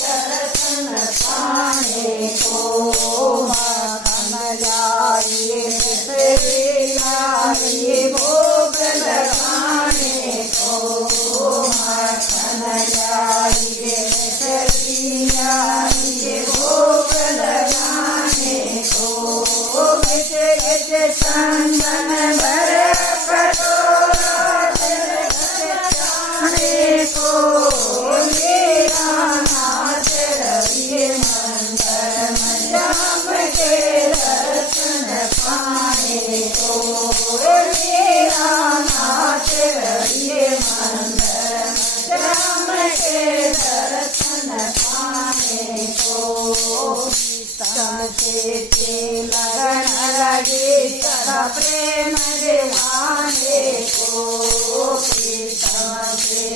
दर्शन पाने को माखन लाइए मिश्री लाइए भोग लगाने को माखन लाइए मिश्री लाइए भोग लगाने को गज गज चंदन भर कटोरा चढ़ाने को मेरा नाथ रविये मंदिर मजाम के दर्शन पाने को मेरा नाथ रविये मंदिर मजाम के दर्शन पाने को समझे लगन लगे सदा प्रेम दिवाने को समझे